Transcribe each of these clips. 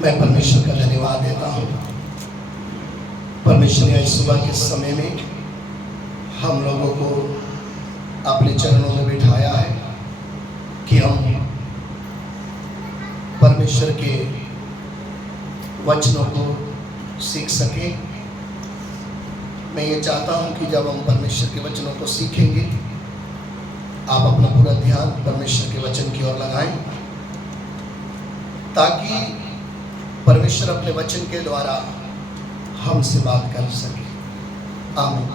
मैं परमेश्वर का धन्यवाद देता हूँ। परमेश्वर ने आज सुबह के समय में हम लोगों को अपने चरणों में बिठाया है कि हम परमेश्वर के वचनों को सीख सकें। मैं ये चाहता हूँ कि जब हम परमेश्वर के वचनों को सीखेंगे, आप अपना पूरा ध्यान परमेश्वर के वचन की ओर लगाएं, ताकि परमेश्वर अपने वचन के द्वारा हमसे बात कर सके। आमीन।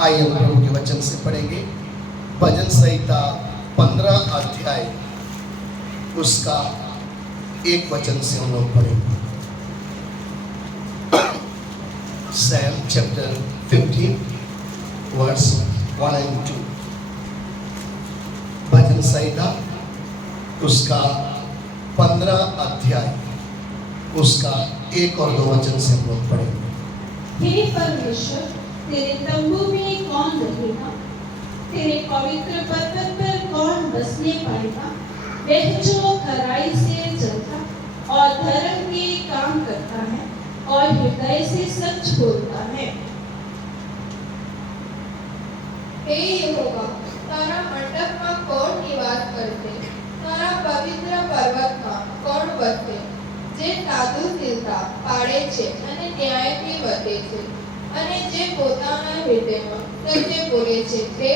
आइए हम प्रभु के वचन से पढ़ेंगे। भजन संहिता 15 अध्याय उसका 1 वचन से हम लोग पढ़ेंगे। Psalm chapter 15 verse 1 and 2। भजन संहिता उसका 15 अध्याय उसका 1 और 2 वचन से हम लोग पढ़ेंगे। हे परमेश्वर, तेरे तंबू में कौन रहेगा? तेरे पवित्र पर्वत पर कौन बसने पाएगा? वह जो खराई से चलता और धर्म के काम करता है और हृदय से सच बोलता है। हे यहोवा, तारा मंडप में कौन निवास करते? तारा पवित्र पर्वत में कौन बसे? जे સાધુ ચિંતા પાડે છે અને ન્યાયથી વર્તે છે અને જે પોતાના હૃદયમાં સત્ય બોલે છે તે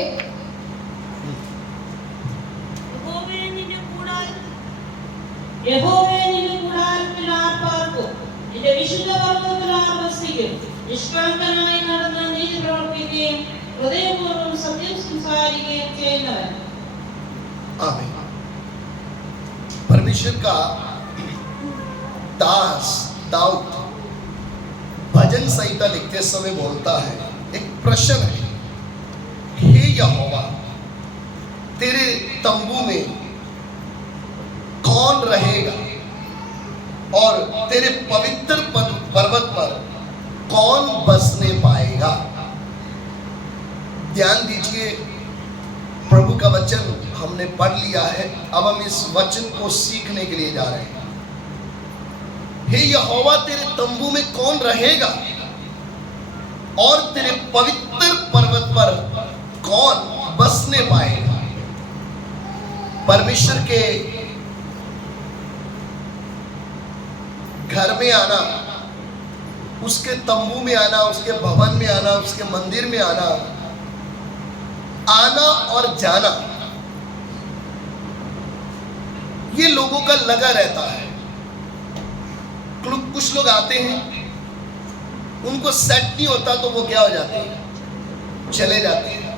യഹോവേ നിന്റെ കൂടാരത്തിൽ ആർ പാർക്കും? നിന്റെ വിശുദ്ധ പർവ്വതത്തിൽ ആർ വസിക്കും? നിഷ്കളങ്കനായി നടന്ന് നീതി പ്രവർത്തിക്കുകയും ഹൃദയപൂർവ്വം സത്യം സംസാരിക്കുകയും ചെയ്യുന്നവൻ। आमीन। परमेश्वर का दास दाऊद भजन संहिता लिखते समय बोलता है, एक प्रश्न है, हे यहोवा, तेरे तंबू में कौन रहेगा और तेरे पवित्र पर्वत पर कौन बसने पाएगा? ध्यान दीजिए, प्रभु का वचन हमने पढ़ लिया है। अब हम इस वचन को सीखने के लिए जा रहे हैं। हे यहोवा, तेरे तंबू में कौन रहेगा और तेरे पवित्र पर्वत पर कौन बसने पाएगा? परमेश्वर के घर में आना, उसके तंबू में आना, उसके भवन में आना, उसके मंदिर में आना, आना और जाना, ये लोगों का लगा रहता है। कुछ लोग आते हैं, उनको सेट नहीं होता तो वो क्या हो जाते हैं, चले जाते हैं।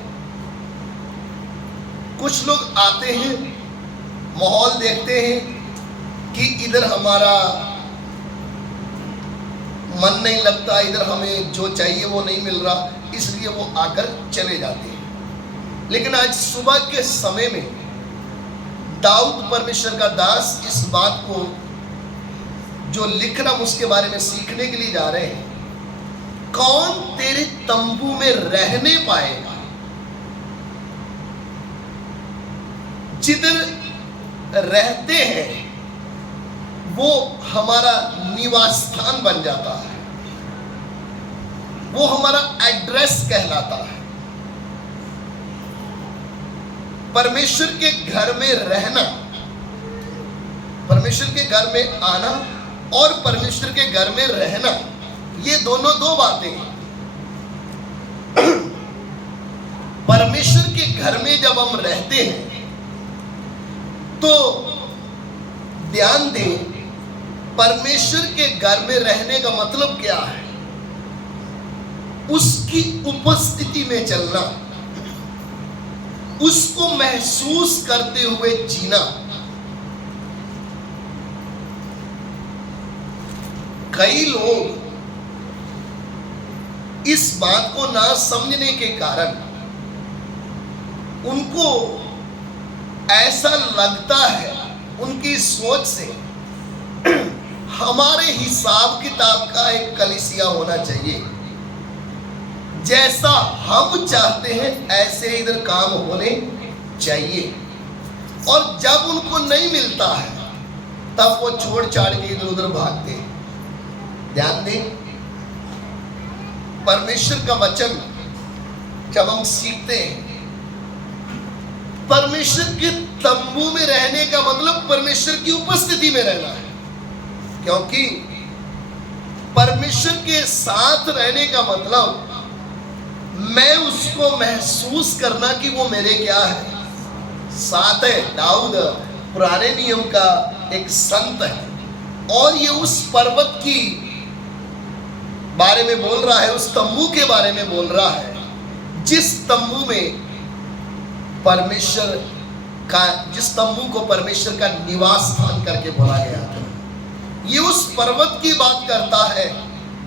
कुछ लोग आते हैं, माहौल देखते हैं कि इधर हमारा मन नहीं लगता, इधर हमें जो चाहिए वो नहीं मिल रहा, इसलिए वो आकर चले जाते हैं। लेकिन आज सुबह के समय में दाऊद परमेश्वर का दास इस बात को जो लिख रहा, उसके बारे में सीखने के लिए जा रहे हैं। कौन तेरे तंबू में रहने पाएगा? जिधर रहते हैं वो हमारा निवास स्थान बन जाता है, वो हमारा एड्रेस कहलाता है। परमेश्वर के घर में रहना, परमेश्वर के घर में आना और परमेश्वर के घर में रहना, ये दोनों दो बातें हैं। परमेश्वर के घर में जब हम रहते हैं तो ध्यान दें, परमेश्वर के घर में रहने का मतलब क्या है? उसकी उपस्थिति में चलना, उसको महसूस करते हुए जीना। कई लोग इस बात को ना समझने के कारण उनको ऐसा लगता है, उनकी सोच से हमारे हिसाब किताब का एक कलीसिया होना चाहिए, जैसा हम चाहते हैं ऐसे इधर काम होने चाहिए। और जब उनको नहीं मिलता है तब वो छोड़ छाड़ के इधर उधर भागते हैं। ध्यान दें, परमेश्वर का वचन जब हम सीखते हैं, परमेश्वर के तंबू में रहने का मतलब परमेश्वर की उपस्थिति में रहना है। क्योंकि परमेश्वर के साथ रहने का मतलब मैं उसको महसूस करना कि वो मेरे क्या है, साथ है। दाऊद पुराने नियम का एक संत है और ये उस पर्वत की बारे में बोल रहा है, उस तंबू के बारे में बोल रहा है जिस तंबू में परमेश्वर का, जिस तंबू को परमेश्वर का निवास स्थान करके बोला गया था। ये उस पर्वत की बात करता है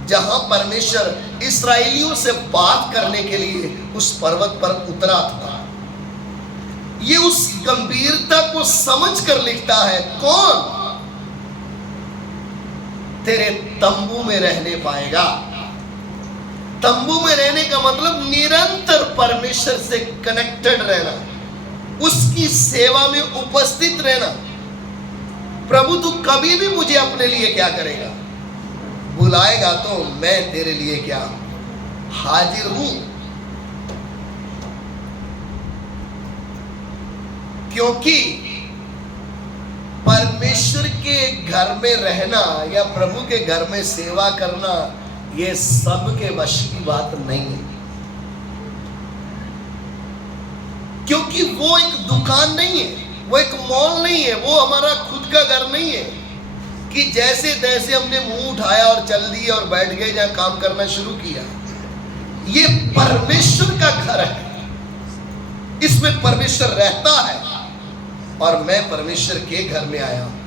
जहां परमेश्वर इस्राएलियों से बात करने के लिए उस पर्वत पर उतरा था। ये उस गंभीरता को समझ कर लिखता है, कौन तेरे तंबू में रहने पाएगा। तंबू में रहने का मतलब निरंतर परमेश्वर से कनेक्टेड रहना, उसकी सेवा में उपस्थित रहना। प्रभु तू कभी भी मुझे अपने लिए क्या करेगा, बुलाएगा तो मैं तेरे लिए क्या हाजिर हूं। क्योंकि परमेश्वर के घर में रहना या प्रभु के घर में सेवा करना ये सबके वश की बात नहीं है। क्योंकि वो एक दुकान नहीं है, वो एक मॉल नहीं है, वो हमारा खुद का घर नहीं है कि जैसे तैसे हमने मुंह उठाया और चल दिए और बैठ गए जहां काम करना शुरू किया। ये परमेश्वर का घर है, इसमें परमेश्वर रहता है और मैं परमेश्वर के घर में आया हूं।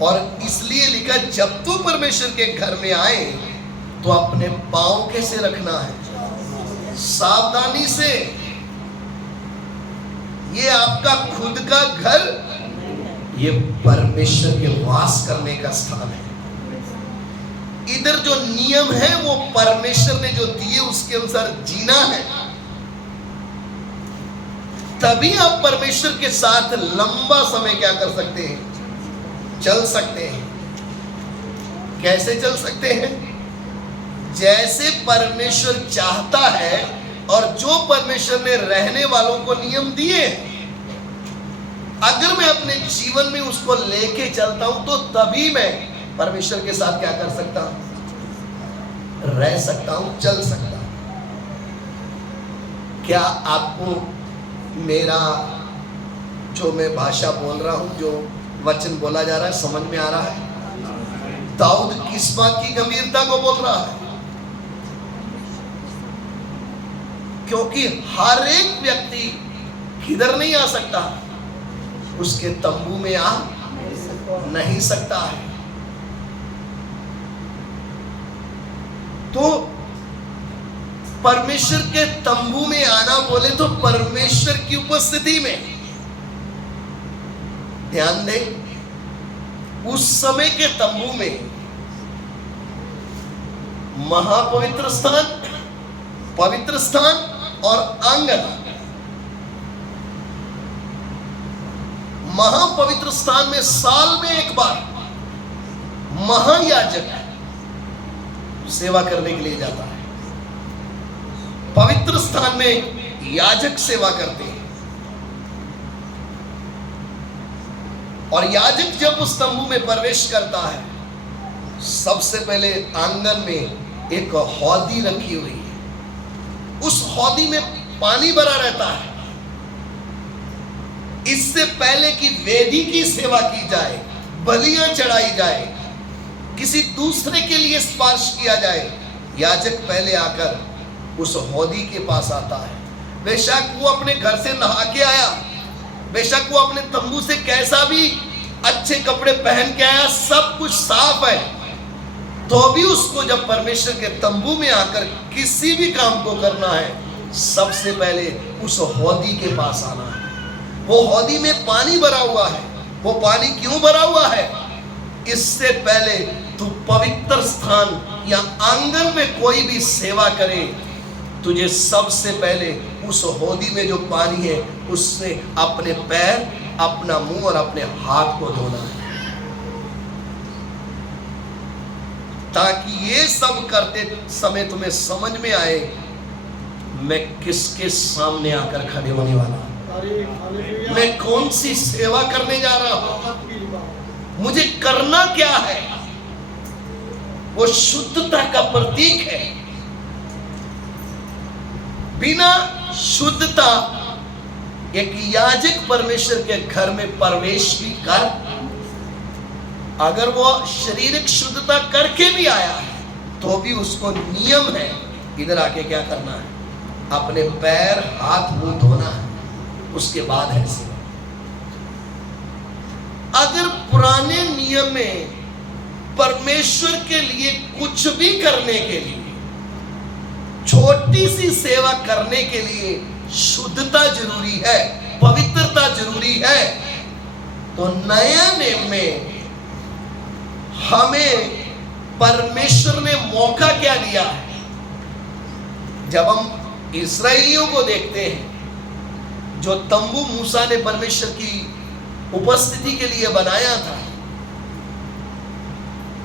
और इसलिए लिखा, जब तू परमेश्वर के घर में आए तो अपने पांव कैसे रखना है, सावधानी से। ये आपका खुद का घर, ये परमेश्वर के वास करने का स्थान है। इधर जो नियम है वो परमेश्वर ने जो दिए उसके अनुसार जीना है, तभी आप परमेश्वर के साथ लंबा समय क्या कर सकते हैं, चल सकते हैं। कैसे चल सकते हैं? जैसे परमेश्वर चाहता है और जो परमेश्वर ने रहने वालों को नियम दिए, अगर मैं अपने जीवन में उसको लेके चलता हूं तो तभी मैं परमेश्वर के साथ क्या कर सकता हूं, रह सकता हूं, चल सकता हूं। क्या आपको मेरा जो मैं भाषा बोल रहा हूं, जो वचन बोला जा रहा है, समझ में आ रहा है? दाऊद किस बात की गंभीरता को बोल रहा है? क्योंकि हर एक व्यक्ति किधर नहीं आ सकता, उसके तंबू में आ नहीं सकता है। तो परमेश्वर के तंबू में आना बोले तो परमेश्वर की उपस्थिति में। ध्यान दें, उस समय के तंबू में महापवित्र स्थान, पवित्र स्थान और आंगन। महापवित्र स्थान में साल में एक बार महायाजक सेवा करने के लिए जाता है। पवित्र स्थान में याजक सेवा करते हैं और याजक जब उस तंबू में प्रवेश करता है, सबसे पहले आंगन में एक हौदी रखी हुई है। उस हौदी में पानी भरा रहता है। इससे पहले कि वेदी की सेवा की जाए, बलियां चढ़ाई जाए, किसी दूसरे के लिए स्पर्श किया जाए, याजक पहले आकर उस हौदी के पास आता है। बेशक वो अपने घर से नहा के आया, बेशक वो अपने तंबू से कैसा भी अच्छे कपड़े पहन के आया, सब कुछ साफ है, तो भी उसको जब परमेश्वर के तंबू में आकर किसी भी काम को करना है, सबसे पहले उस हौदी के पास आना है। वो हौदी में पानी भरा हुआ है। वो पानी क्यों भरा हुआ है? इससे पहले तू पवित्र स्थान या आंगन में कोई भी सेवा करे, तुझे सबसे पहले उस हौदी में जो पानी है उससे अपने पैर, अपना मुंह और अपने हाथ को धोना है। ताकि ये सब करते समय तुम्हें समझ में आए मैं किसके सामने आकर खड़े होने वाला हूं, मैं कौन सी सेवा करने जा रहा हूं, मुझे करना क्या है। वो शुद्धता का प्रतीक है। बिना शुद्धता एक याजक परमेश्वर के घर में प्रवेश भी कर, अगर वो शारीरिक शुद्धता करके भी आया है तो भी उसको नियम है इधर आके क्या करना है, अपने पैर हाथ मुंह धोना है, उसके बाद है सेवा। अगर पुराने नियम में परमेश्वर के लिए कुछ भी करने के लिए, छोटी सी सेवा करने के लिए शुद्धता जरूरी है, पवित्रता जरूरी है, तो नया नियम में हमें परमेश्वर ने मौका क्या दिया है। जब हम इस्राएलियों को देखते हैं, जो तंबू मूसा ने परमेश्वर की उपस्थिति के लिए बनाया था,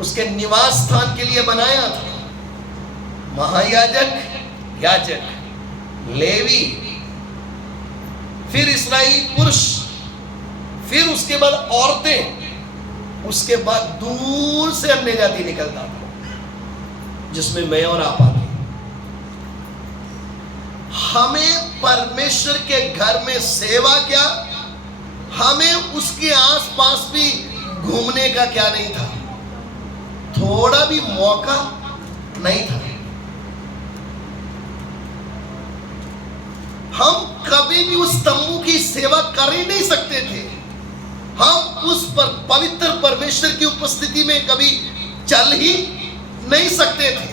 उसके निवास स्थान के लिए बनाया था, महायाजक, याजक, लेवी, फिर इस्राएली पुरुष, फिर उसके बाद औरतें, उसके बाद दूर से अन्य जाति निकलता था जिसमें मैं और आप आते। हमें परमेश्वर के घर में सेवा क्या, हमें उसके आसपास भी घूमने का क्या नहीं था, थोड़ा भी मौका नहीं था। हम कभी भी उस तंबू की सेवा कर ही नहीं सकते थे। हम उस पर पवित्र परमेश्वर की उपस्थिति में कभी चल ही नहीं सकते थे,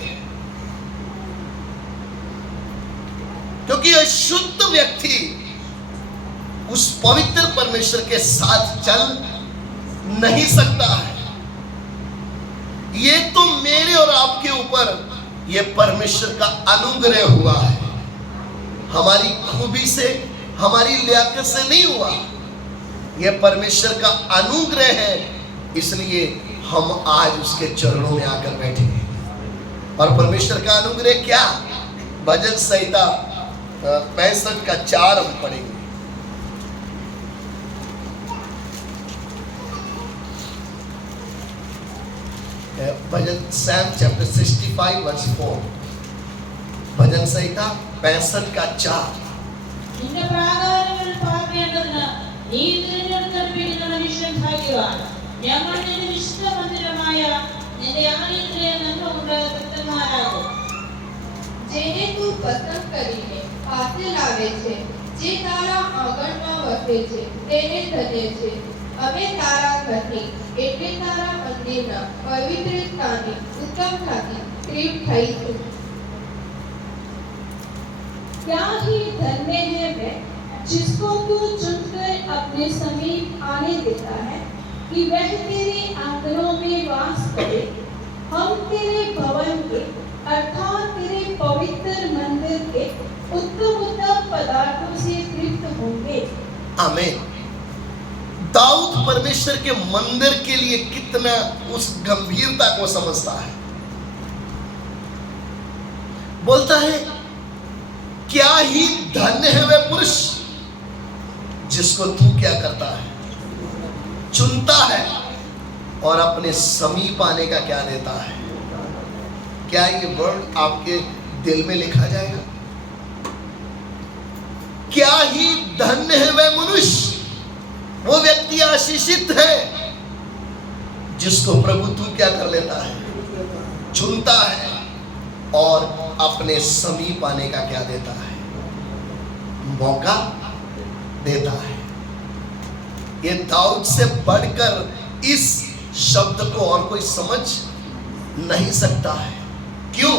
क्योंकि अशुद्ध व्यक्ति उस पवित्र परमेश्वर के साथ चल नहीं सकता है। ये तो मेरे और आपके ऊपर ये परमेश्वर का अनुग्रह हुआ है, हमारी खूबी से, हमारी लियाकत से नहीं हुआ। यह परमेश्वर का अनुग्रह है, इसलिए हम आज उसके चरणों में आकर बैठे हैं। और परमेश्वर का अनुग्रह क्या, भजन संहिता 65 का 4 हम पढ़ेंगे। भजन सैम चैप्टर 65 वर्स 4, भजन संहिता 65 का 4। നിന്റെ പ്രാകാരങ്ങൾ പാർക്കേണ്ടതിന് നീ തിരഞ്ഞെടുക്കപ്പെടുന്ന മനുഷ്യൻ ഭാഗ്യവാൻ. ഞങ്ങൾ നിന്റെ വിശുദ്ധ മന്ദിരമായ നിന്റെ ആലയത്തിലെ നന്മകൊണ്ട് തൃപ്തന്മാരാകും. જેને તું પસંદ કરીને પાસે લાવે છે, જે તારા આંગણમાં વસે છે, તેને ધન્ય છે. અમે તારા ઘરની એટલે તારા મંદિરના પવિત્ર સ્થાને ઉત્તમતાથી તૃપ્ત થઈશું. क्या ही धन्य है वह जिसको तू चुनकर अपने समीप आने देता है, कि वह तेरे आंगनों में वास करे. हम तेरे भवन के अर्थात तेरे पवित्र मंदिर के उत्तम उत्तम पदार्थों से तृप्त होंगे. आमीन। दाऊद परमेश्वर के मंदिर के लिए कितना उस गंभीरता को समझता है। बोलता है, क्या ही धन्य है वह पुरुष जिसको तू क्या करता है, चुनता है और अपने समीप आने का क्या देता है। क्या ये वर्ड आपके दिल में लिखा जाएगा? क्या ही धन्य है वह मनुष्य, वो व्यक्ति आशीषित है जिसको प्रभु तू क्या कर लेता है, चुनता है और अपने समीप आने का क्या देता है, मौका देता है। ये दाऊद से बढ़कर इस शब्द को और कोई समझ नहीं सकता है। क्यों?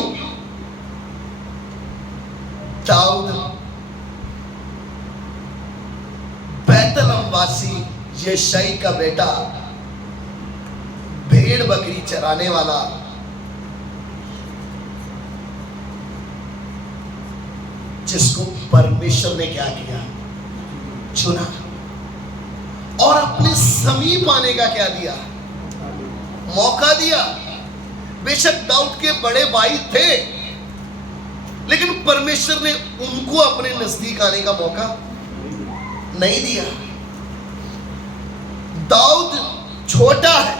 दाऊद बैतलहम वासी यशाई का बेटा, भेड़ बकरी चराने वाला, जिसको परमेश्वर ने क्या किया, चुना और अपने समीप आने का क्या दिया, मौका दिया। बेशक दाऊद के बड़े भाई थे, लेकिन परमेश्वर ने उनको अपने नजदीक आने का मौका नहीं दिया। दाऊद छोटा है,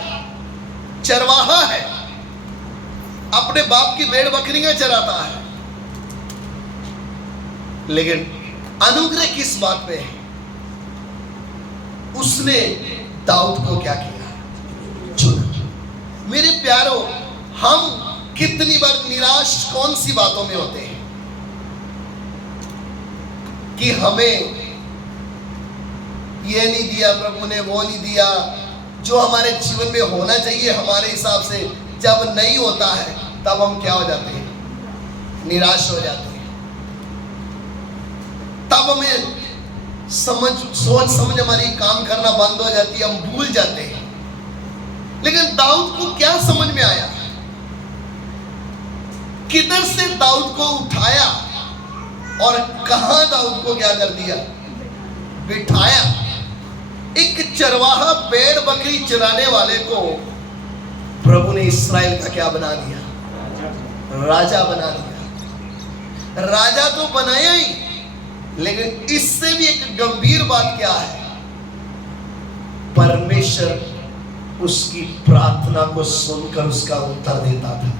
चरवाहा है, अपने बाप की भेड़ बकरियां चराता है, लेकिन अनुग्रह किस बात पे है? उसने दाऊद को क्या किया? चुना। मेरे प्यारो, हम कितनी बार निराश कौन सी बातों में होते हैं कि हमें ये नहीं दिया प्रभु ने, वो नहीं दिया, जो हमारे जीवन में होना चाहिए हमारे हिसाब से जब नहीं होता है तब हम क्या हो जाते हैं? निराश हो जाते हैं। तब हमें सोच समझ हमारी काम करना बंद हो जाती है, हम भूल जाते हैं। लेकिन दाऊद को क्या समझ में आया? किधर से दाऊद को उठाया और कहां दाऊद को क्या कर दिया? बिठाया। एक चरवाहा भेड़ बकरी चराने वाले को प्रभु ने इस्राएल का क्या बना दिया? राजा बना दिया। राजा तो बनाया ही, लेकिन इससे भी एक गंभीर बात क्या है? परमेश्वर उसकी प्रार्थना को सुनकर उसका उत्तर देता था।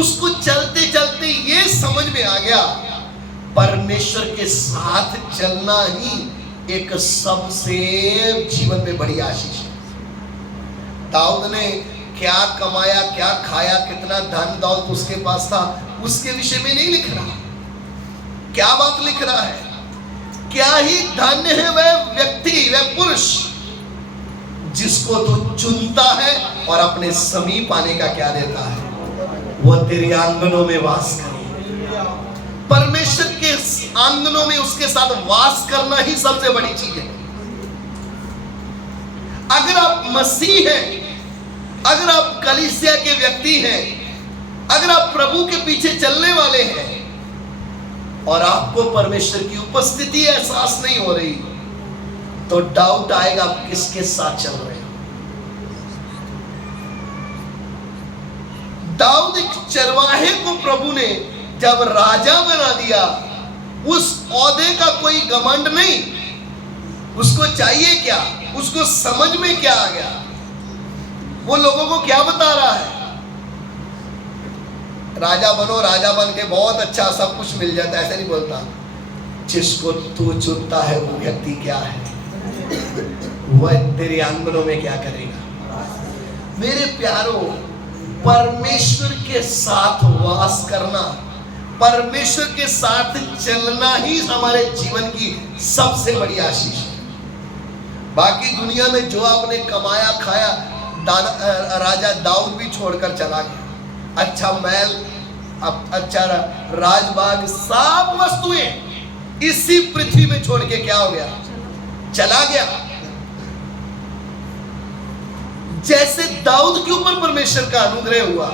उसको चलते चलते ये समझ में आ गया, परमेश्वर के साथ चलना ही एक सबसे जीवन में बड़ी आशीष है। दाऊद ने क्या कमाया, क्या खाया, कितना धन दौलत उसके पास था, उसके विषय में नहीं लिख रहा। क्या बात लिख रहा है? क्या ही धन्य है वह व्यक्ति, वह पुरुष जिसको तू चुनता है और अपने समीप आने का क्या देता है? वो तेरे आंगनों में वास करे। परमेश्वर के आंगनों में उसके साथ वास करना ही सबसे बड़ी चीज है। अगर आप मसीह हैं, अगर आप कलीसिया के व्यक्ति हैं, अगर आप प्रभु के पीछे चलने वाले हैं और आपको परमेश्वर की उपस्थिति एहसास नहीं हो रही, तो डाउट आएगा आप किसके साथ चल रहे हो। दाऊद एक चरवाहे को प्रभु ने जब राजा बना दिया, उस ओहदे का कोई घमंड नहीं, उसको चाहिए क्या? उसको समझ में क्या आ गया? वो लोगों को क्या बता रहा है? राजा बनो, राजा बन के बहुत अच्छा सब कुछ मिल जाता है, ऐसे नहीं बोलता। जिसको तू चुनता है वो व्यक्ति क्या है? वह तेरे आंगनों में क्या करेगा? मेरे प्यारो, परमेश्वर के साथ वास करना, परमेश्वर के साथ चलना ही हमारे जीवन की सबसे बड़ी आशीष है। बाकी दुनिया में जो आपने कमाया खाया, राजा दाऊद भी छोड़कर चला गया। अच्छा महल, अच्छा राजबाग, सब वस्तुएं इसी पृथ्वी में छोड़ के क्या हो गया? चला गया। जैसे दाऊद के ऊपर परमेश्वर का अनुग्रह हुआ,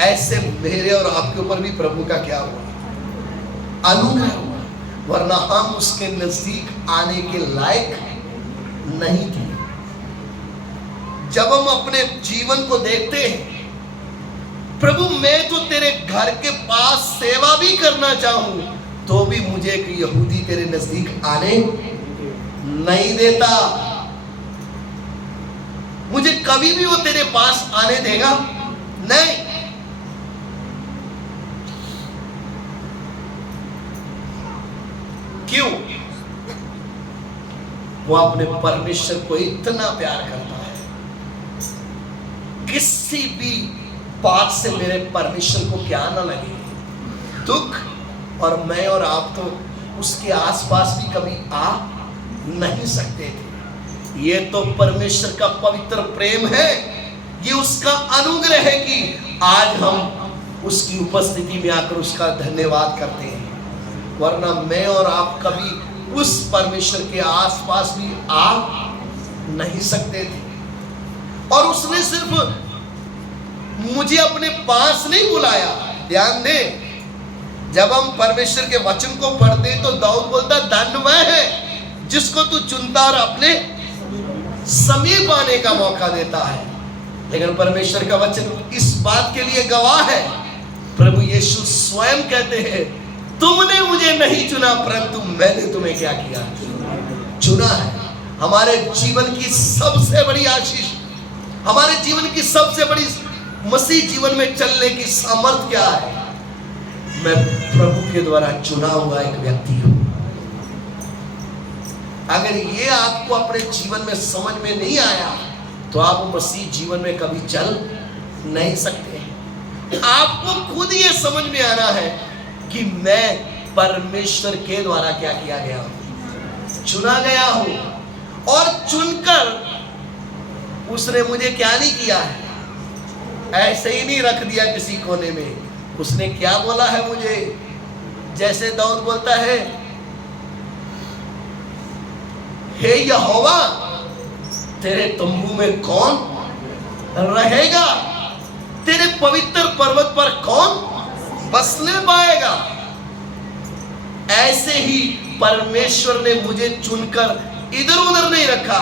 ऐसे मेरे और आपके ऊपर भी प्रभु का क्या हुआ? अनुग्रह हुआ, वरना हम उसके नजदीक आने के लायक नहीं थे। जब हम अपने जीवन को देखते हैं, प्रभु मैं तो तेरे घर के पास सेवा भी करना चाहूं, तो भी मुझे एक यहूदी तेरे नजदीक आने नहीं देता। मुझे कभी भी वो तेरे पास आने देगा नहीं। क्यों? वो अपने परमेश्वर को इतना प्यार करता है, किसी भी बात से मेरे परमेश्वर को क्या ना लगे दुख, और मैं और आप तो उसके आसपास भी कभी आ नहीं सकते थे। ये तो परमेश्वर का पवित्र प्रेम है, ये उसका अनुग्रह है कि आज हम उसकी उपस्थिति में आकर उसका धन्यवाद करते हैं, वरना मैं और आप कभी उस परमेश्वर के आसपास भी आ नहीं सकते थे। और उसने सिर्फ मुझे अपने पास नहीं बुलाया। ध्यान दे, जब हम परमेश्वर के वचन को पढ़ते तो दाऊद बोलता, धन्य वह है जिसको तू चुनता और अपने समीप आने का मौका देता है। लेकिन परमेश्वर का वचन इस बात के लिए गवाह है। प्रभु यीशु स्वयं कहते हैं, तुमने मुझे नहीं चुना परंतु मैंने तुम्हें क्या किया, चुना है। हमारे जीवन की सबसे बड़ी आशीष, हमारे जीवन की सबसे बड़ी मसीह जीवन में चलने की सामर्थ क्या है? मैं प्रभु के द्वारा चुना हुआ एक व्यक्ति हूं। अगर ये आपको अपने जीवन में समझ में नहीं आया तो आप मसीह जीवन में कभी चल नहीं सकते। आपको खुद ये समझ में आना है कि मैं परमेश्वर के द्वारा क्या किया गया हूं, चुना गया हूं। और चुनकर उसने मुझे क्या नहीं किया है, ऐसे ही नहीं रख दिया किसी कोने में। उसने क्या बोला है मुझे? जैसे दाऊद बोलता है, हे यहोवा तेरे तंबू में कौन रहेगा, तेरे पवित्र पर्वत पर कौन बसने पाएगा। ऐसे ही परमेश्वर ने मुझे चुनकर इधर उधर नहीं रखा,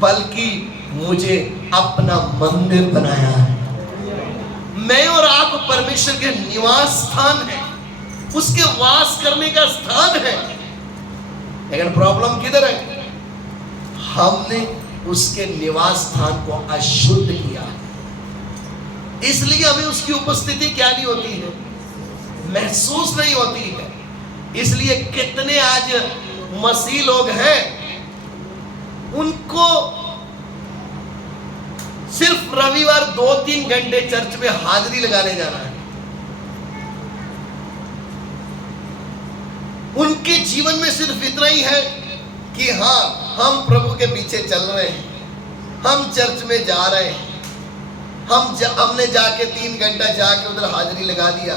बल्कि मुझे अपना मंदिर बनाया है। मैं और आप परमेश्वर के निवास स्थान है, उसके वास करने का स्थान है। लेकिन प्रॉब्लम किधर है? हमने उसके निवास स्थान को अशुद्ध किया, इसलिए हमें उसकी उपस्थिति क्या नहीं होती है, महसूस नहीं होती है। इसलिए कितने आज मसीह लोग हैं, उनको सिर्फ रविवार 2-3 घंटे चर्च में हाजिरी लगाने जाना है। उनके जीवन में सिर्फ इतना ही है कि हाँ, हम प्रभु के पीछे चल रहे हैं, हम चर्च में जा रहे हैं, हमने जाके 3 घंटा जाके उधर हाजिरी लगा दिया,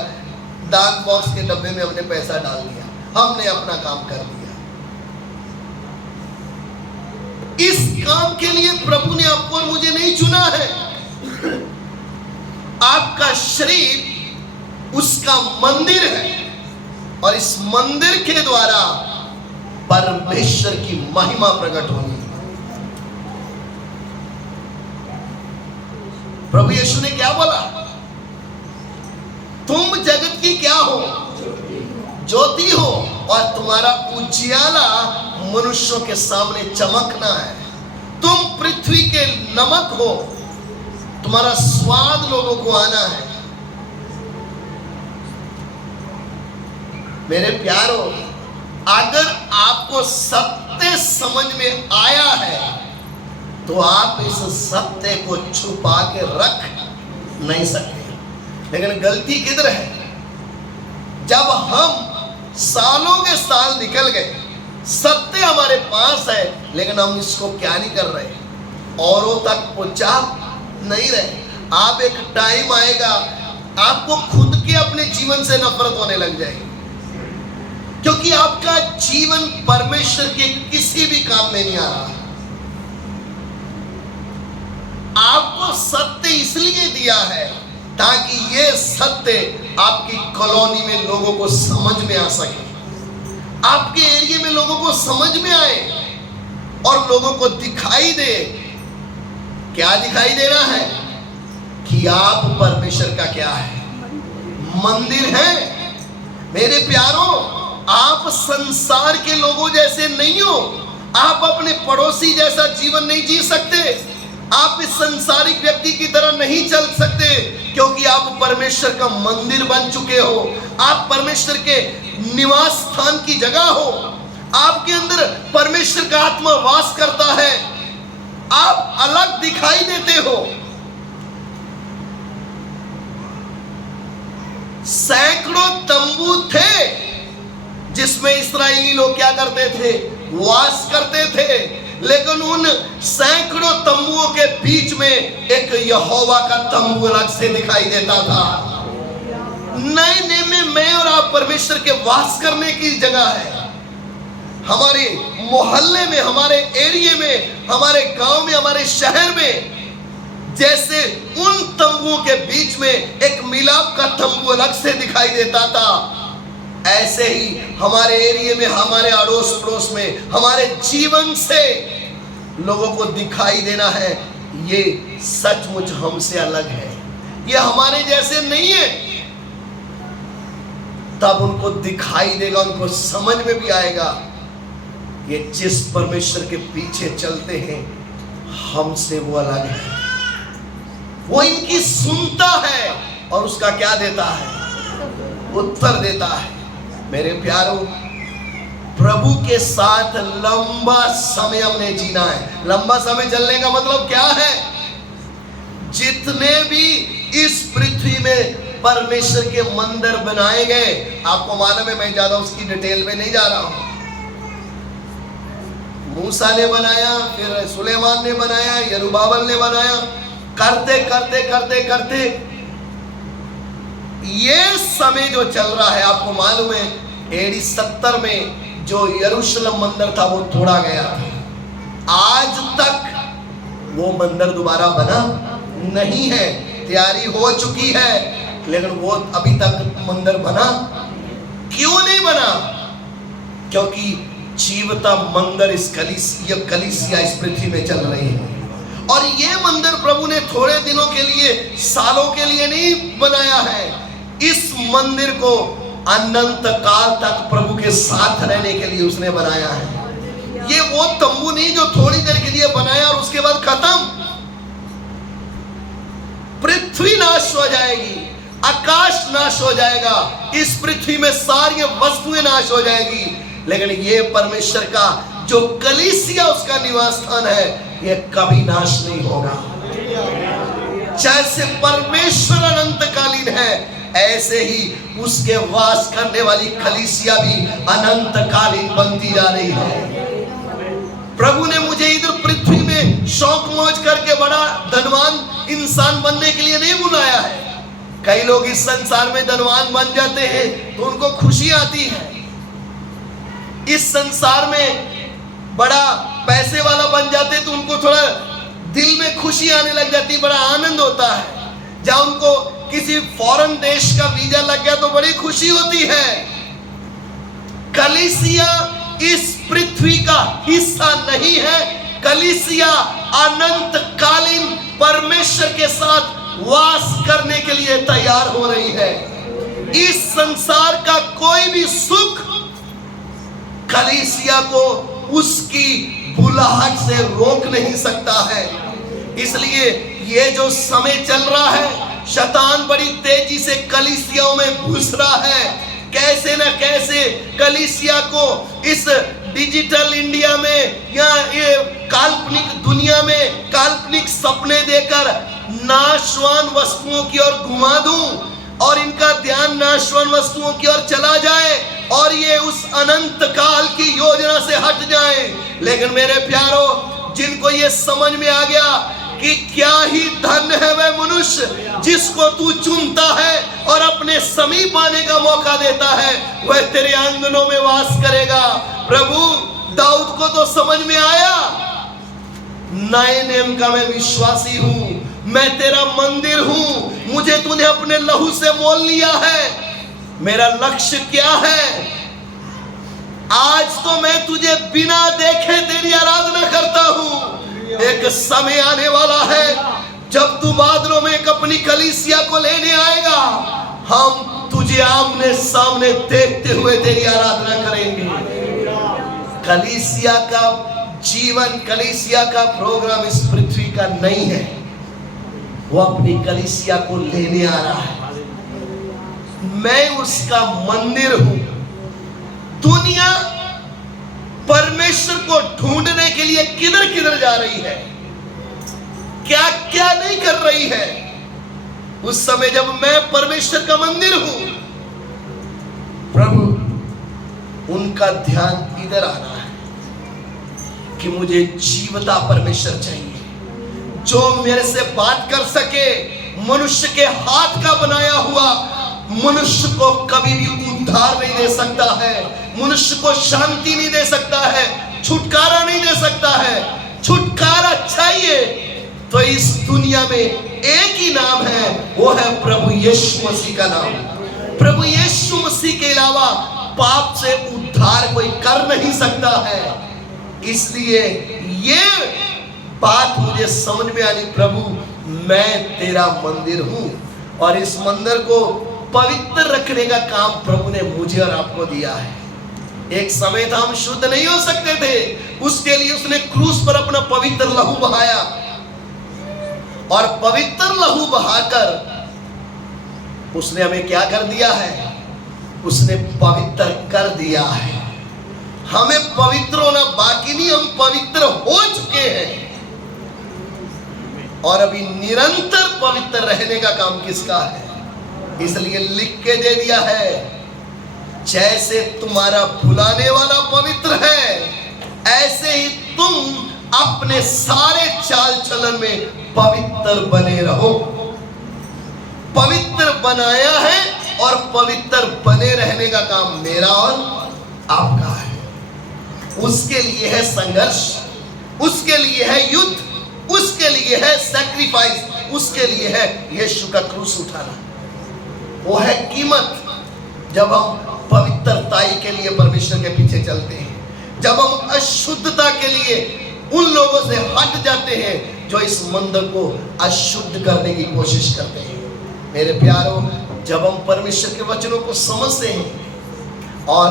डाक बॉक्स के डब्बे में हमने पैसा डाल दिया, हमने अपना काम कर दिया। इस काम के लिए प्रभु ने आपको और मुझे नहीं चुना है। आपका शरीर उसका मंदिर है और इस मंदिर के द्वारा परमेश्वर की महिमा प्रकट होनी है। प्रभु यीशु ने क्या बोला? तुम जगत की क्या हो? ज्योति हो, और तुम्हारा उजियाला मनुष्यों के सामने चमकना है। तुम पृथ्वी के नमक हो, तुम्हारा स्वाद लोगों को आना है। मेरे प्यारो, अगर आपको सत्य समझ में आया है तो आप इस सत्य को छुपा के रख नहीं सकते। लेकिन गलती किधर है? जब हम सालों के साल निकल गए, सत्य हमारे पास है, लेकिन हम इसको क्या नहीं कर रहे, औरों तक पहुंचा नहीं रहे। आप एक टाइम आएगा, आपको खुद के अपने जीवन से नफरत होने लग जाएगी, क्योंकि आपका जीवन परमेश्वर के किसी भी काम में नहीं आ रहा। आपको सत्य इसलिए दिया है ताकि ये सत्य आपकी कॉलोनी में लोगों को समझ में आ सके, आपके एरिया में लोगों को समझ में आए और लोगों को दिखाई दे। क्या दिखाई देना है? कि आप परमेश्वर का क्या है, मंदिर है। मेरे प्यारों, आप संसार के लोगों जैसे नहीं हो। आप अपने पड़ोसी जैसा जीवन नहीं जी सकते। आप इस संसारिक व्यक्ति की तरह नहीं चल सकते, क्योंकि आप परमेश्वर का मंदिर बन चुके हो। आप परमेश्वर के निवास स्थान की जगह हो। आपके अंदर परमेश्वर का आत्मा वास करता है। आप अलग दिखाई देते हो। सैकड़ों तंबू थे जिसमें इस्राएली लोग क्या करते थे, वास करते थे। लेकिन उन सैकड़ों तंबुओं के बीच में एक यहोवा का तंबू अलग से दिखाई देता था। नए नियम में मैं और आप परमेश्वर के वास करने की जगह है। हमारे मोहल्ले में, हमारे एरिया में, हमारे गांव में, हमारे शहर में जैसे उन तंबुओं के बीच में एक मिलाप का तंबू अलग से दिखाई देता था, ऐसे ही हमारे एरिया में, हमारे अड़ोस पड़ोस में, हमारे जीवन से लोगों को दिखाई देना है ये सचमुच हमसे अलग है, ये हमारे जैसे नहीं है। तब उनको दिखाई देगा, उनको समझ में भी आएगा, ये जिस परमेश्वर के पीछे चलते हैं हमसे वो अलग है। वो इनकी सुनता है और उसका क्या देता है? उत्तर देता है। मेरे प्यारों, प्रभु के साथ लंबा समय हमने जीना है। लंबा समय चलने का मतलब क्या है? जितने भी इस पृथ्वी में परमेश्वर के मंदिर बनाए गए, आपको मालूम है, मैं ज्यादा उसकी डिटेल में नहीं जा रहा हूं। मूसा ने बनाया, फिर सुलेमान ने बनाया, यरूबाबल ने बनाया, करते करते करते करते ये समय जो चल रहा है, आपको मालूम है AD 70 में जो यरूशलेम मंदिर था वो तोड़ा गया था। आज तक वो मंदिर दोबारा बना नहीं है, तैयारी हो चुकी है, लेकिन वो अभी तक मंदिर बना क्यों नहीं बना? क्योंकि जीवता मंदिर इस कलीसिया इस पृथ्वी में चल रही है। और ये मंदिर प्रभु ने थोड़े दिनों के लिए, सालों के लिए नहीं बनाया है। इस मंदिर को अनंत काल तक प्रभु के साथ रहने के लिए उसने बनाया है। ये वो तंबू नहीं जो थोड़ी देर के लिए बनाया और उसके बाद खत्म। पृथ्वी नाश हो जाएगी, आकाश नाश हो जाएगा, इस पृथ्वी में सारी वस्तुएं नाश हो जाएगी, लेकिन ये परमेश्वर का जो कलीसिया उसका निवास स्थान है, ये कभी नाश नहीं होगा। जैसे परमेश्वर अनंतकालीन है, ऐसे ही उसके वास करने वाली कलीसिया भी अनंतकालीन बनती जा रही है। प्रभु ने मुझे इधर पृथ्वी में शौक मौज करके बड़ा धनवान इंसान बनने के लिए नहीं बुलाया है। कई लोग इस संसार में धनवान बन जाते हैं तो उनको खुशी आती है। इस संसार में बड़ा पैसे वाला बन जाते तो उनको थोड़ा दिल में खुशी आने लग जाती, बड़ा आनंद होता है। जहां उनको किसी फॉरेन देश का वीजा लग गया तो बड़ी खुशी होती है। कलीसिया इस पृथ्वी का हिस्सा नहीं है। कलीसिया अनंतकालीन परमेश्वर के साथ वास करने के लिए तैयार हो रही है। इस संसार का कोई भी सुख कलीसिया को उसकी बुलाहट से रोक नहीं सकता है। इसलिए ये जो समय चल रहा है, शैतान बड़ी तेजी से कलीसियाओं में घुस रहा है। कैसे न कैसे कलीसिया को इस डिजिटल इंडिया में या ये काल्पनिक दुनिया में काल्पनिक सपने देकर नाशवान वस्तुओं की ओर घुमा दूं और इनका ध्यान नाशवान वस्तुओं की ओर चला जाए और ये उस अनंत काल की योजना से हट जाए। लेकिन मेरे प्यारो, जिनको ये समझ में आ गया कि क्या ही धन है वह मनुष्य जिसको तू चुनता है और अपने समीप आने का मौका देता है, वह तेरे आंगनों में वास करेगा। प्रभु दाऊद को तो समझ में आया, नए नियम का मैं विश्वासी हूं, मैं तेरा मंदिर हूं, मुझे तूने अपने लहू से मोल लिया है। मेरा लक्ष्य क्या है? आज तो मैं तुझे बिना देखे तेरी आराधना करता हूं। एक समय आने वाला है जब तू बादलों में एक अपनी कलीसिया को लेने आएगा, हम तुझे आमने सामने देखते हुए तेरी आराधना करेंगे। कलीसिया का जीवन, कलीसिया का प्रोग्राम इस पृथ्वी का नहीं है। वो अपनी कलीसिया को लेने आ रहा है। मैं उसका मंदिर हूं। दुनिया परमेश्वर को ढूंढने के लिए किधर किधर जा रही है, क्या क्या नहीं कर रही है। उस समय जब मैं परमेश्वर का मंदिर हूं, प्रभु उनका ध्यान इधर आ रहा है कि मुझे जीवता परमेश्वर चाहिए जो मेरे से बात कर सके। मनुष्य के हाथ का बनाया हुआ मनुष्य को कभी भी उद्धार नहीं दे सकता है, मनुष्य को शांति नहीं दे सकता है, छुटकारा नहीं दे सकता है। छुटकारा चाहिए तो इस दुनिया में एक ही नाम है, वो है प्रभु यीशु मसीह का नाम। प्रभु यीशु मसीह के अलावा पाप से उद्धार कोई कर नहीं सकता है। इसलिए ये बात मुझे समझ में आनी, प्रभु मैं तेरा मंदिर हूं और इस मंदिर को पवित्र रखने का काम प्रभु ने मुझे और आपको दिया है। एक समय था हम शुद्ध नहीं हो सकते थे, उसके लिए उसने क्रूस पर अपना पवित्र लहू बहाया और पवित्र लहू बहाकर उसने हमें क्या कर दिया है? उसने पवित्र कर दिया है। हमें पवित्र होना बाकी नहीं, हम पवित्र हो चुके हैं और अभी निरंतर पवित्र रहने का काम किसका है? इसलिए लिख के दे दिया है, जैसे तुम्हारा भुलाने वाला पवित्र है, ऐसे ही तुम अपने सारे चाल चलन में पवित्र बने रहो। पवित्र बनाया है और पवित्र बने रहने का काम मेरा और आपका है। उसके लिए है संघर्ष, उसके लिए है युद्ध, उसके लिए है सैक्रिफाइस, उसके लिए है यीशु का क्रूस उठाना। वो है कीमत। जब हम पवित्रताई के लिए परमेश्वर के पीछे चलते हैं, जब हम अशुद्धता के लिए उन लोगों से हट जाते हैं जो इस मंदिर को अशुद्ध करने की कोशिश करते हैं। मेरे प्यारों, जब हम परमेश्वर के वचनों को समझते हैं और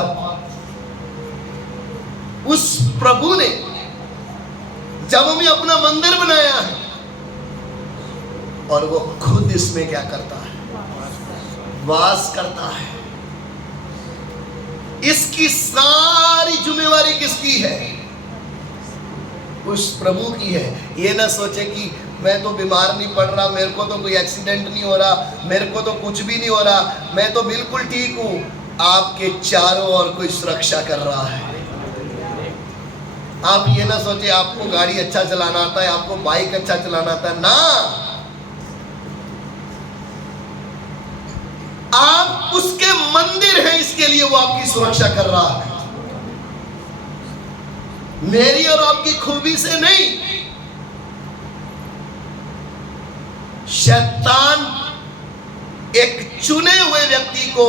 उस प्रभु ने जब हमें अपना मंदिर बनाया है और वो खुद इसमें क्या करता है? वास करता है। इसकी सारी जिम्मेवारी किसकी है? उस प्रभु की है। ये ना सोचे कि मैं तो बीमार नहीं पड़ रहा, मेरे को तो कोई एक्सीडेंट नहीं हो रहा, मेरे को तो कुछ भी नहीं हो रहा, मैं तो बिल्कुल ठीक हूं। आपके चारों ओर कोई सुरक्षा कर रहा है। आप ये ना सोचे आपको गाड़ी अच्छा चलाना आता है, आपको बाइक अच्छा चलाना आता है ना, आप उसके मंदिर हैं, इसके लिए वो आपकी सुरक्षा कर रहा है। मेरी और आपकी खूबी से नहीं। शैतान एक चुने हुए व्यक्ति को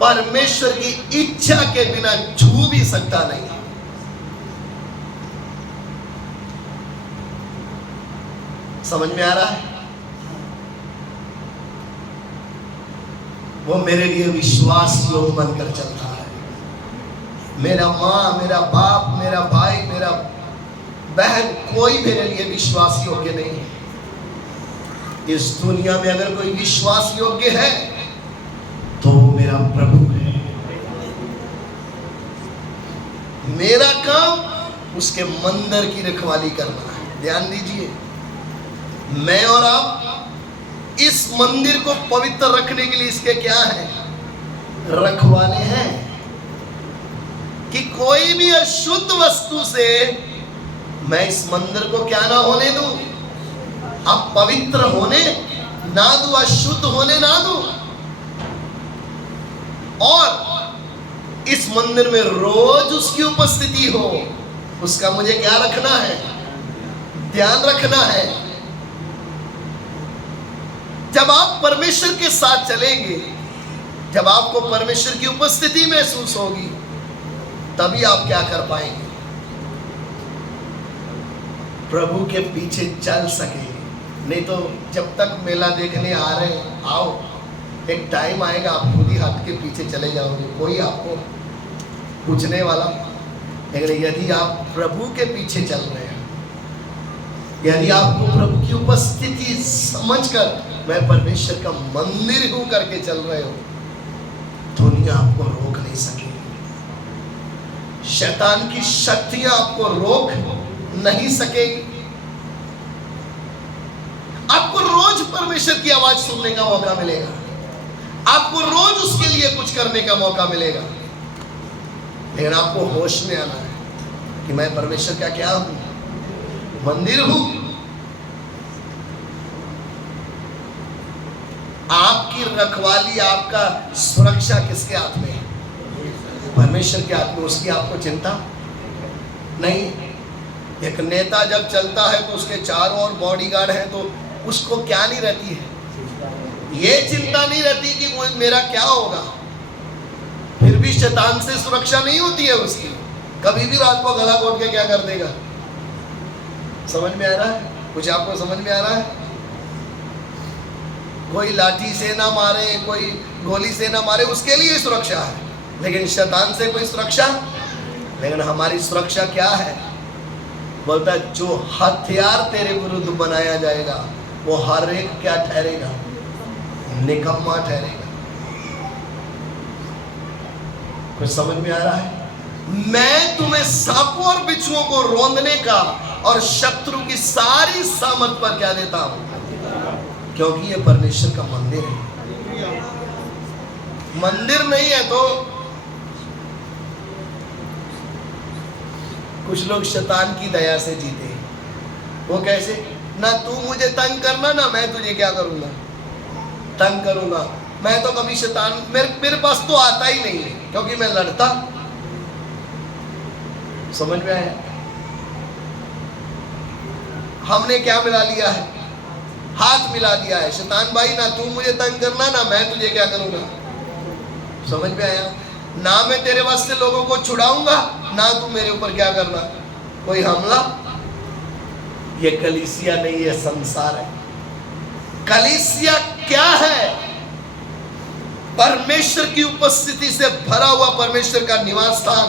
परमेश्वर की इच्छा के बिना छू भी सकता नहीं। समझ में आ रहा है? वो मेरे लिए विश्वास योग्य बनकर चलता है। मेरा माँ, मेरा बाप, मेरा भाई, मेरा बहन, कोई मेरे लिए विश्वास योग्य नहीं है। इस दुनिया में अगर कोई विश्वास योग्य है तो वो मेरा प्रभु है। मेरा काम उसके मंदिर की रखवाली करना है। ध्यान दीजिए, मैं और आप इस मंदिर को पवित्र रखने के लिए इसके क्या है? रखवाले हैं कि कोई भी अशुद्ध वस्तु से मैं इस मंदिर को क्या ना होने दूं, अब पवित्र होने ना दूं, अशुद्ध होने ना दूं। और इस मंदिर में रोज उसकी उपस्थिति हो, उसका मुझे क्या रखना है? ध्यान रखना है। जब आप परमेश्वर के साथ चलेंगे, जब आपको परमेश्वर की उपस्थिति महसूस होगी, तभी आप क्या कर पाएंगे? प्रभु के पीछे चल सकेंगे। नहीं तो जब तक मेला देखने आ रहे हैं, आओ, एक टाइम आएगा आप खुद ही हाथ के पीछे चले जाओगे, कोई आपको पूछने वाला। लेकिन यदि आप प्रभु के पीछे चल रहे हैं, यदि आपको प्रभु की उपस्थिति समझकर मैं परमेश्वर का मंदिर हूं करके चल रहे हो, दुनिया आपको रोक नहीं सकेगी। शैतान की शक्तियां आपको रोक नहीं सकेगी। आपको रोज परमेश्वर की आवाज सुनने का मौका मिलेगा, आपको रोज उसके लिए कुछ करने का मौका मिलेगा। लेकिन आपको होश में आना है कि मैं परमेश्वर का क्या हूं? मंदिर हूं। आपकी रखवाली, आपका सुरक्षा किसके हाथ में है? परमेश्वर के हाथ में। उसकी आपको चिंता नहीं। एक नेता जब चलता है तो उसके चारों ओर बॉडीगार्ड है, तो उसको क्या नहीं रहती है? ये चिंता नहीं रहती कि वो मेरा क्या होगा। फिर भी शैतान से सुरक्षा नहीं होती है उसकी। कभी भी रात को गला घोट के क्या कर देगा? समझ में आ रहा है? कुछ आपको समझ में आ रहा है? कोई लाठी से ना मारे, कोई गोली से ना मारे, उसके लिए सुरक्षा है, लेकिन शैतान से कोई सुरक्षा। लेकिन हमारी सुरक्षा क्या है? बोलता है जो हथियार तेरे विरुद्ध बनाया जाएगा वो हर एक क्या ठहरेगा? निकम्मा ठहरेगा। कुछ समझ में आ रहा है? मैं तुम्हें सांपों और बिच्छुओं को रौंदने का और शत्रु की सारी सामर्थ पर क्या देता हूं, क्योंकि ये परमेश्वर का मंदिर है। मंदिर नहीं है तो कुछ लोग शैतान की दया से जीते हैं। वो कैसे? ना तू मुझे तंग करना, ना मैं तुझे क्या करूंगा, तंग करूंगा। मैं तो कभी शैतान मेरे पास तो आता ही नहीं है, क्योंकि मैं लड़ता। समझ में आया? हमने क्या मिला लिया है? हाथ मिला दिया है। शैतान भाई ना तू मुझे तंग करना, ना मैं तुझे क्या करूंगा। समझ में आया? ना मैं तेरे वास्ते लोगों को छुड़ाऊंगा, ना तू मेरे ऊपर क्या करना, कोई हमला। ये कलीसिया नहीं, ये संसार है। कलीसिया क्या है? परमेश्वर की उपस्थिति से भरा हुआ परमेश्वर का निवास स्थान।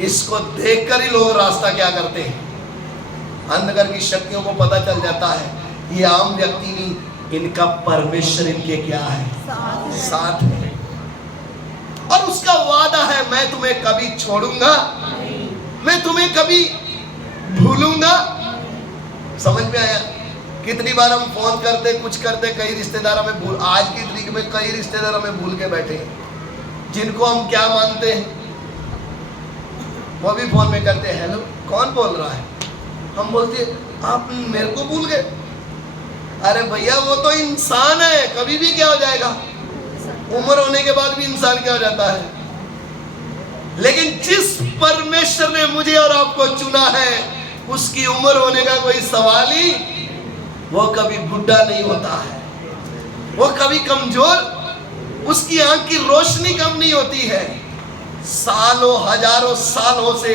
इसको देखकर ही लोग रास्ता क्या करते हैं? अंधकार की शक्तियों को पता चल जाता है ये आम व्यक्ति नहीं, इनका परमेश्वर इनके क्या है? साथ है। और उसका वादा है मैं तुम्हें कभी छोड़ूंगा, मैं तुम्हें कभी भूलूंगा। समझ में आया? कितनी बार हम फोन करते, कुछ करते, कई रिश्तेदार हमें भूल, आज की तारीख में कई रिश्तेदार हमें भूल के बैठे हैं, जिनको हम क्या मानते हैं। वो भी फोन में करते हैं, हेलो कौन बोल रहा है? हम बोलते आप मेरे को भूल गए। अरे भैया वो तो इंसान है, कभी भी क्या हो जाएगा, उम्र होने के बाद भी इंसान क्या हो जाता है। लेकिन जिस परमेश्वर ने मुझे और आपको चुना है, उसकी उम्र होने का कोई सवाल ही, वो कभी बुढ़ा नहीं होता है, वो कभी कमजोर, उसकी आंख की रोशनी कम नहीं होती है। सालों हजारों सालों से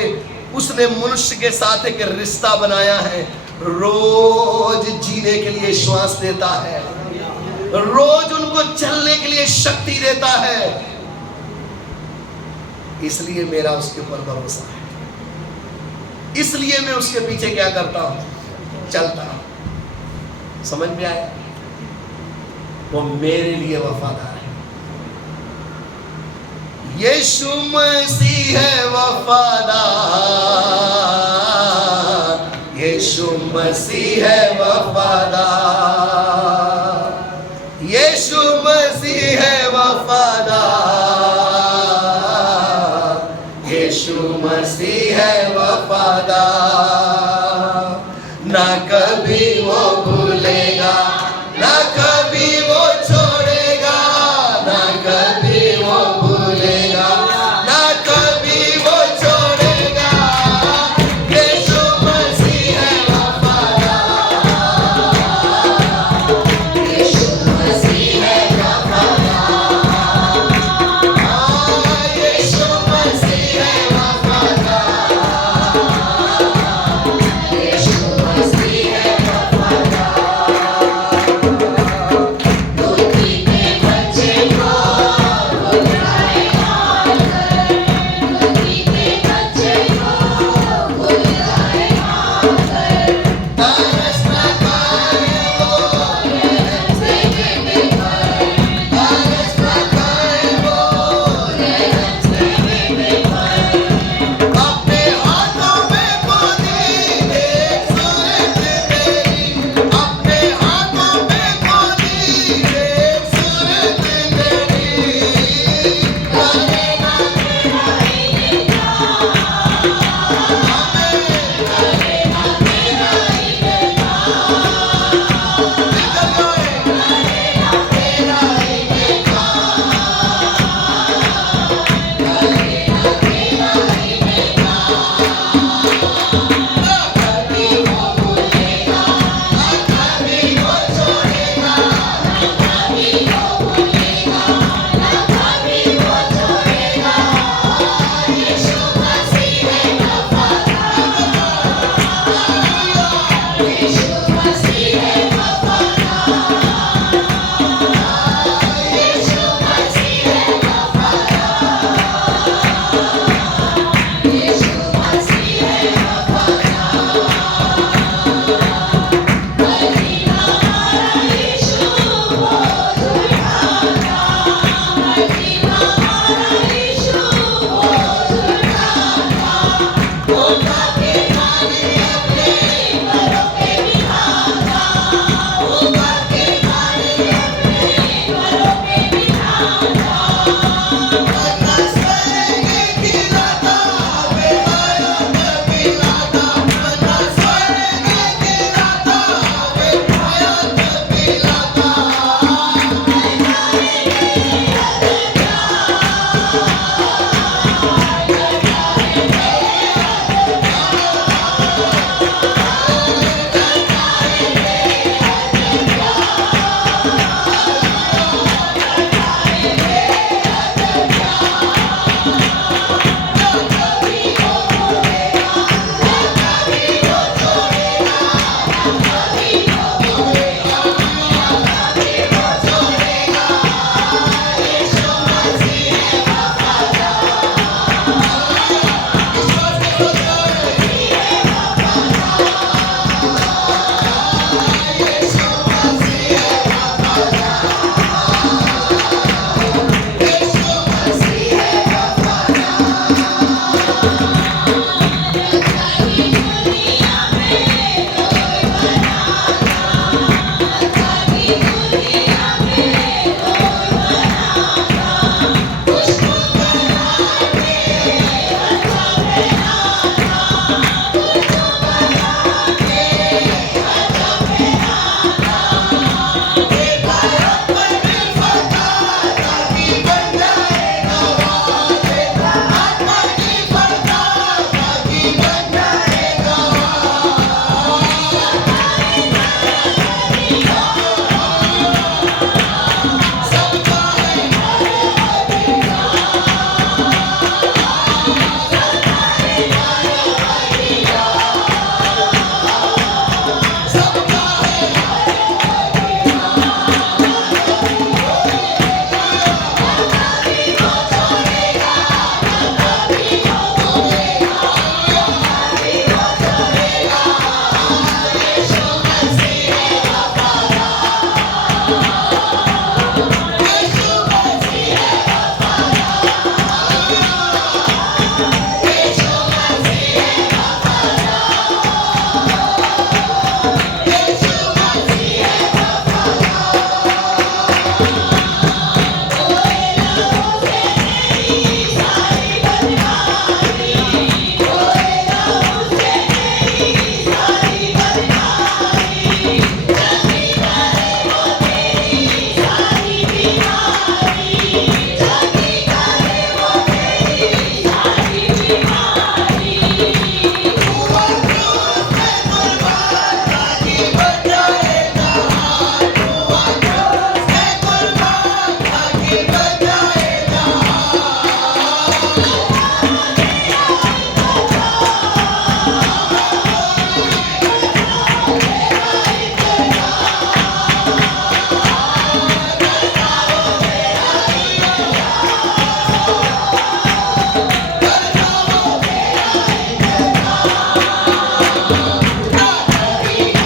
उसने मनुष्य के साथ एक रिश्ता बनाया है, रोज जीने के लिए श्वास देता है, रोज उनको चलने के लिए शक्ति देता है। इसलिए मेरा उसके ऊपर भरोसा है, इसलिए मैं उसके पीछे क्या करता हूं, चलता हूं। समझ में आया? वो मेरे लिए वफादार है। यीशु मसीह है वफादार, यीशु मसीह है वफादार,